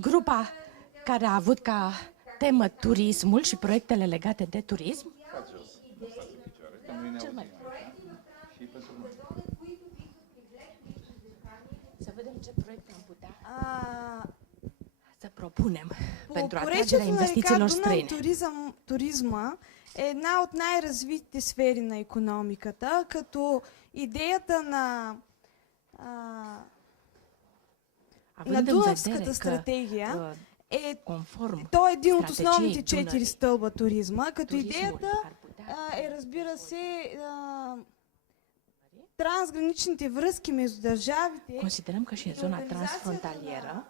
grupa care a avut ca temă turismul și proiectele legate de turism. Stați jos, stați în picioare, că nu e neauzită. Și pentru noi. Să vedem ce proiecte am putea să propunem pentru atragerea Поречието на investițiilor река străine. Дунав, туризма е една от най-развитите сфери на икономиката, като идеята на Având în vedere Дунавската că, стратегия е conform той е един от основните стратегией четири Дунав, стълба туризма, като turismul идеята ar putea е, разбира се, трансграничните връзки между държавите, considerăm că și în zona transfrontalieră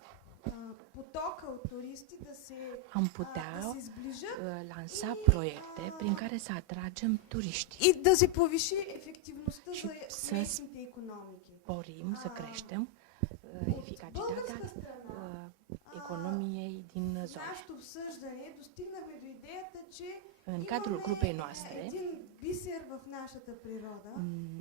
потока от туристи да се am putea да се сближат lansa proiecte prin care să atragem turiști, и да се повиши ефективността Și за să местните икономики. sporim, să creștem eficacitatea economiei din zonă. Нашето обсъждане достигнахме до идеята, че În cadrul grupei noastre един бисер в нашата природа,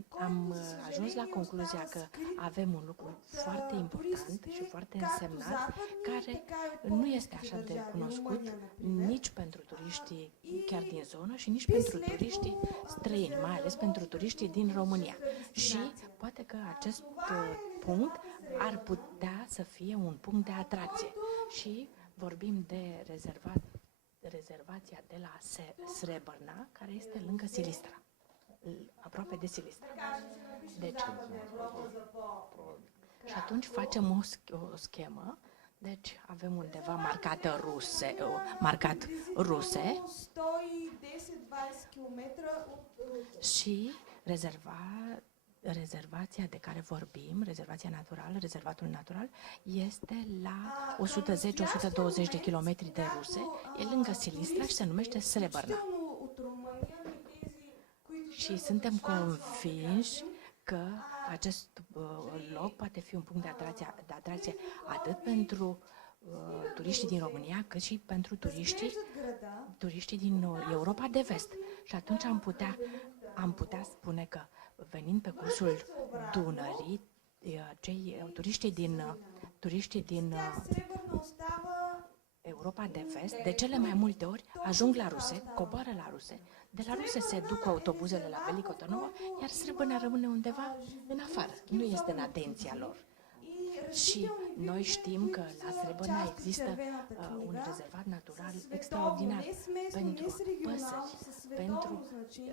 am ajuns la concluzia că avem un lucru foarte important și foarte însemnat, care nu este așa de cunoscut nici pentru turiștii chiar din zonă și nici pentru turiștii străini, mai ales pentru turiștii din România. Și poate că acest punct ar putea să fie un punct de atracție. Și vorbim de rezervația de la Srebrna, care este lângă Silistra, aproape de Silistra. Deci, și atunci facem o schemă, deci avem undeva marcat ruse și rezervația de care vorbim, rezervația naturală, rezervatul natural, este la 110-120 de kilometri de ruse, e lângă Silistra și se numește Srebrna. Și suntem convinși că acest loc poate fi un punct de atracție atât pentru turiștii din România, cât și pentru turiștii din Europa de Vest. Și atunci am putea spune că venind pe cursul Dunării, turiștii din Europa de Vest, de cele mai multe ori ajung la Ruse, coboară la Ruse, de la Ruse se duc cu autobuzele la Velicotonova, iar Srebrna rămâne undeva în afară, nu este în atenția lor. Și noi știm că la Srebrna există un rezervat natural extraordinar pentru păsări,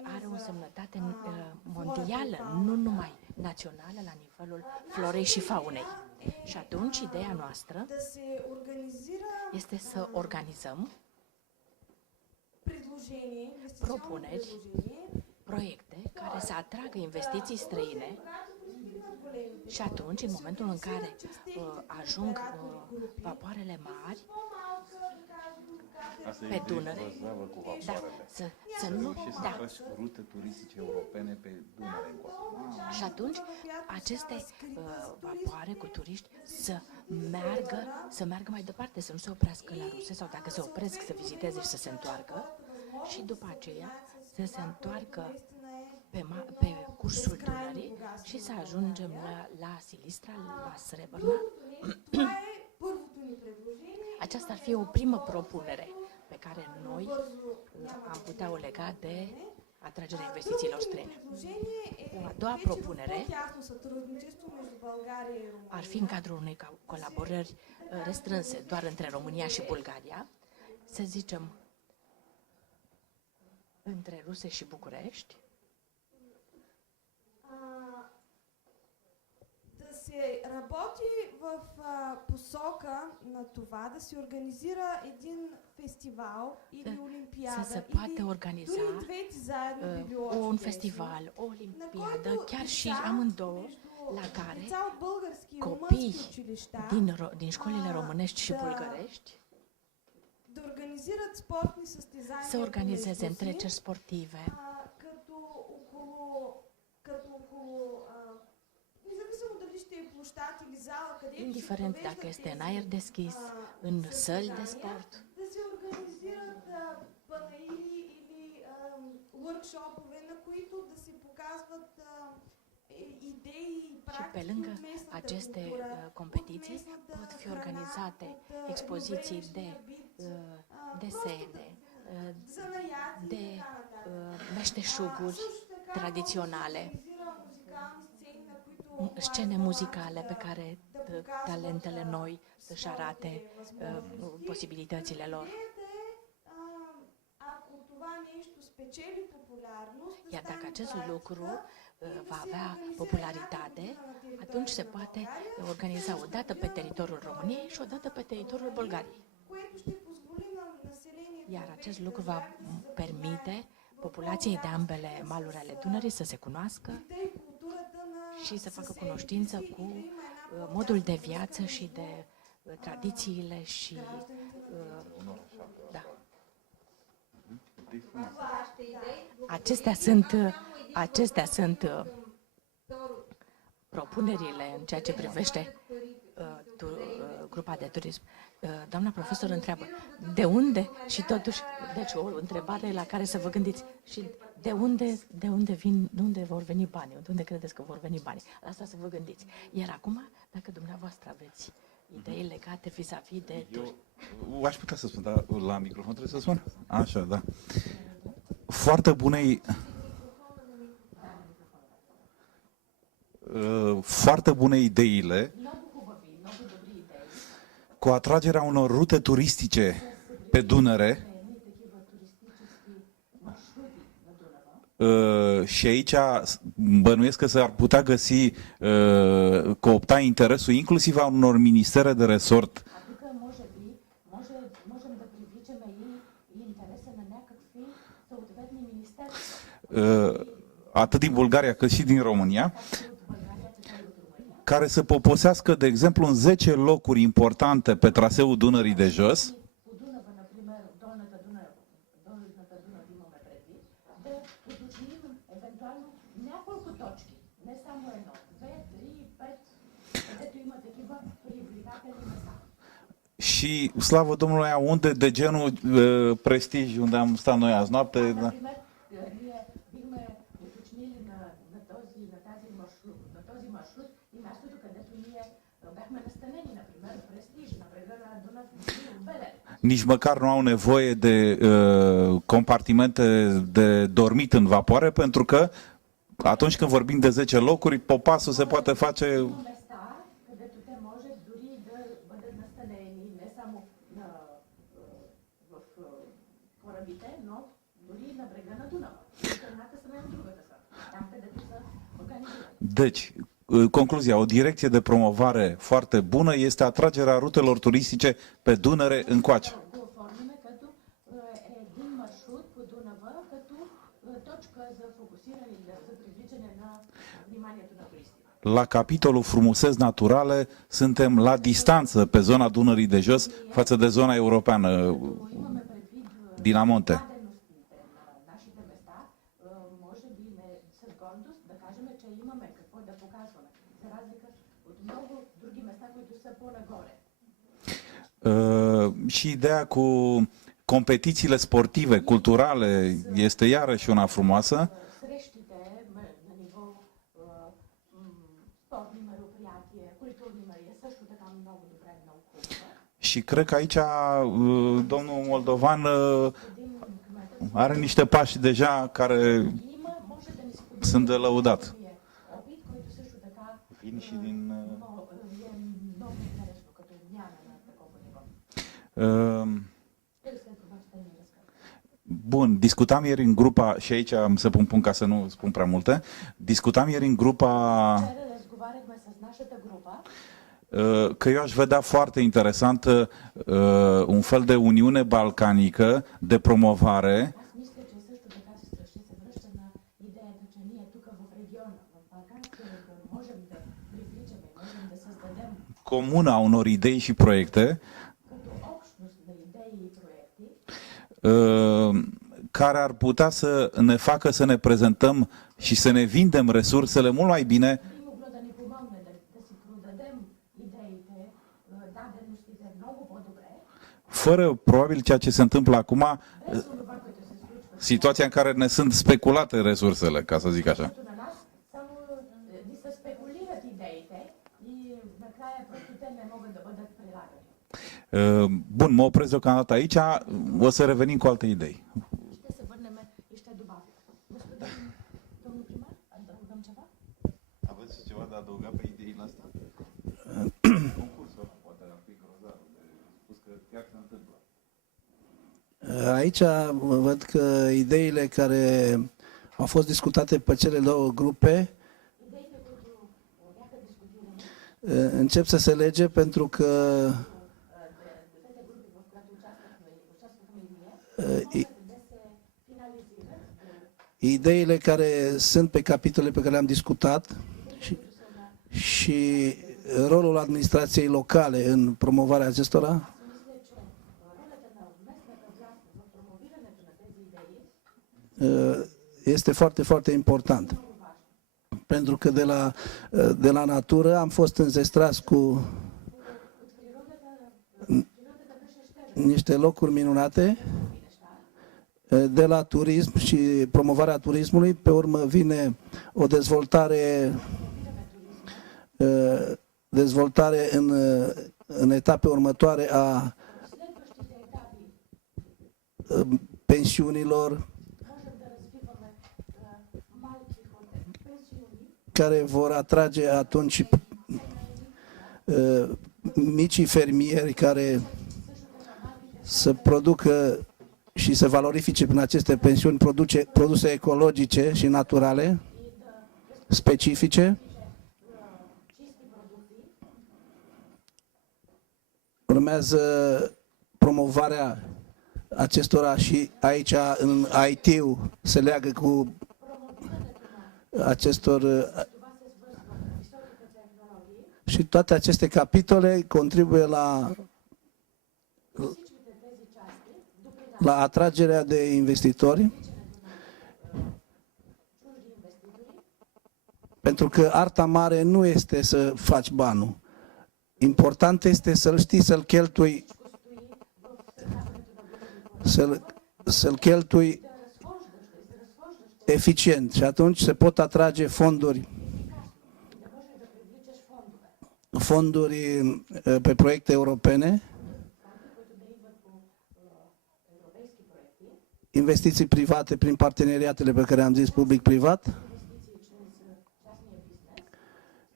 are o însemnătate mondială, nu numai națională, la nivelul florei și faunei. Și atunci ideea noastră este să organizăm propuneri, proiecte care să atragă investiții străine. Și atunci, în momentul în care ajung vapoarele mari pe Dunăre, să nu, rute turistice europene pe Dunăre încoace. Și atunci aceste vapoare cu turiști să meargă mai departe, să nu se oprească la Ruse sau dacă se opresc să viziteze și să se întoarcă și după aceea să se întoarcă pe cursul Dunării și să ajungem la Silistra, la Srebrna. Aceasta ar fi o primă propunere pe care noi am putea o lega de atragerea investițiilor străine. O a doua propunere ar fi în cadrul unei colaborări restrânse doar între România și Bulgaria, să zicem între Ruse și București, да се работи в посока на това да се организира един фестивал или олимпиада. Să se poate organiza дори двете заедно би било un чудесно. festival, o olimpiadă, chiar și amândouă, la care деца от български и copii румънски училища din școlile românești și bulgărești да организират спортни състезания să organizeze помежду си, întreceri sportive, като около независимо дали ще е площад или зала, където се indiferent провеждат dacă este în тези, aer deschis, în săli de sport, да се организират панаири или workshoпове, на които да се показват идеи и și pe lângă aceste competiții pot fi organizate expoziții de desene, de meșteșuguri tradiționale, scene muzicale pe care talentele noi să-și arate posibilitățile lor. Iar dacă acest lucru va avea popularitate, atunci se poate organiza o dată pe teritoriul României și o dată pe teritoriul Bulgariei. Iar acest lucru va permite populației de ambele maluri ale Dunării să se cunoască și să facă cunoștință cu modul de viață și de tradițiile și da. Acestea sunt propunerile în ceea ce privește grupa de turism. Doamna profesor întreabă, de unde, și totuși, deci o întrebare la care să vă gândiți, și de unde vor veni banii, de unde credeți că vor veni banii? La asta să vă gândiți. Iar acum, dacă dumneavoastră aveți idei legate vis-a-vis de turism. Eu aș putea să spun, dar la microfon trebuie să spun? Așa, da. Foarte bune ideile cu atragerea unor rute turistice pe Dunăre. Și aici bănuiesc că s-ar putea găsi, coopta interesul inclusiv a unor ministere de resort. Atât din Bulgaria cât și din România, care să poposească, de exemplu, în 10 locuri importante pe traseul Dunării de jos, și, slavă Domnului, unde de genul Prestige, unde am stat noi azi noapte. Da. Nici măcar nu au nevoie de compartimente de dormit în vapoare, pentru că atunci când vorbim de 10 locuri, popasul se poate face. Deci, concluzia, o direcție de promovare foarte bună este atragerea rutelor turistice pe Dunăre încoace. La capitolul frumuseți naturale suntem la distanță pe zona Dunării de jos față de zona europeană din amonte. Și ideea cu competițiile sportive, culturale, este iarăși una frumoasă. Și cred că aici domnul moldovan are niște pași deja care sunt de lăudat. Vin și din... Bun, discutam ieri în grupa, și aici am să pun punct ca să nu spun prea multe, discutam ieri în grupa că eu aș vedea foarte interesant un fel de uniune balcanică de promovare comună a unor idei și proiecte care ar putea să ne facă să ne prezentăm și să ne vindem resursele mult mai bine fără, probabil, ceea ce se întâmplă acum, situația în care ne sunt speculate resursele, ca să zic așa. Bun, mă opresc deocamdată aici, o să revenim cu alte idei. Aveți ceva de adăugat pe ideile astea? Concursul ăla poate ar fi grozav, spus că chiar se întâmplă. Aici văd că ideile care au fost discutate pe cele două grupe încep să se lege pentru că ideile care sunt pe capitole pe care le-am discutat și rolul administrației locale în promovarea acestora este foarte, foarte important. Pentru că de la natură am fost înzestrați cu niște locuri minunate, de la turism și promovarea turismului, pe urmă vine o dezvoltare în etape următoare a pensiunilor, care vor atrage atunci micii fermieri care să producă și să valorifice prin aceste pensiuni produse ecologice și naturale, specifice. Urmează promovarea acestora și aici în IT-ul se leagă cu acestor și toate aceste capitole contribuie la atragerea de investitori, pentru că arta mare nu este să faci banul. Important este să-l știi, să-l cheltui, să-l cheltui eficient și atunci se pot atrage fonduri pe proiecte europene, investiții private prin parteneriatele pe care am zis public-privat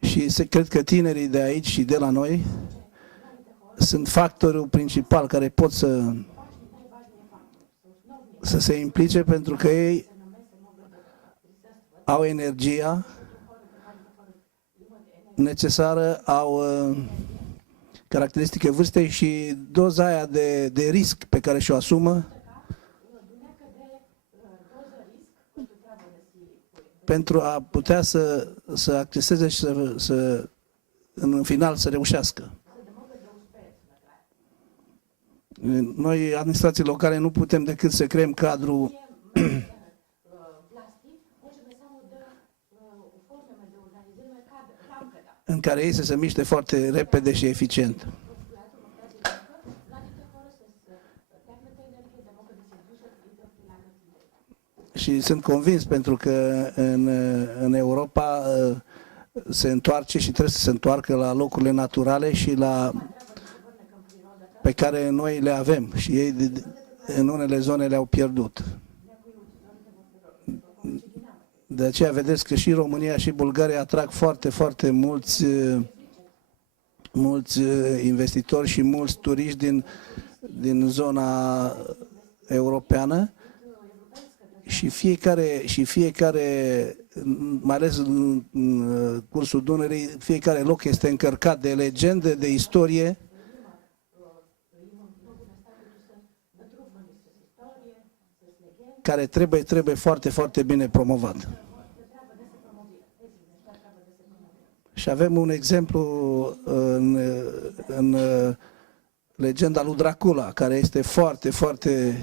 și cred că tinerii de aici și de la noi sunt factorul principal care pot să se implice, pentru că ei au energia necesară, au caracteristică vârstei și doza aia de risc pe care și-o asumă pentru a putea să acceseze și în final să reușească. Noi, administrații locale, nu putem decât să creăm cadrul în care ei să se miște foarte repede și eficient. Și sunt convins, pentru că în Europa se întoarce și trebuie să se întoarcă la locurile naturale și pe care noi le avem și ei în unele zone le-au pierdut. De aceea vedeți că și România și Bulgaria atrag foarte, foarte mulți investitori și mulți turiști din zona europeană și fiecare, mai ales în cursul Dunării, fiecare loc este încărcat de legende, de istorie, care trebuie foarte, foarte bine promovat. Și avem un exemplu în legenda lui Dracula, care este foarte, foarte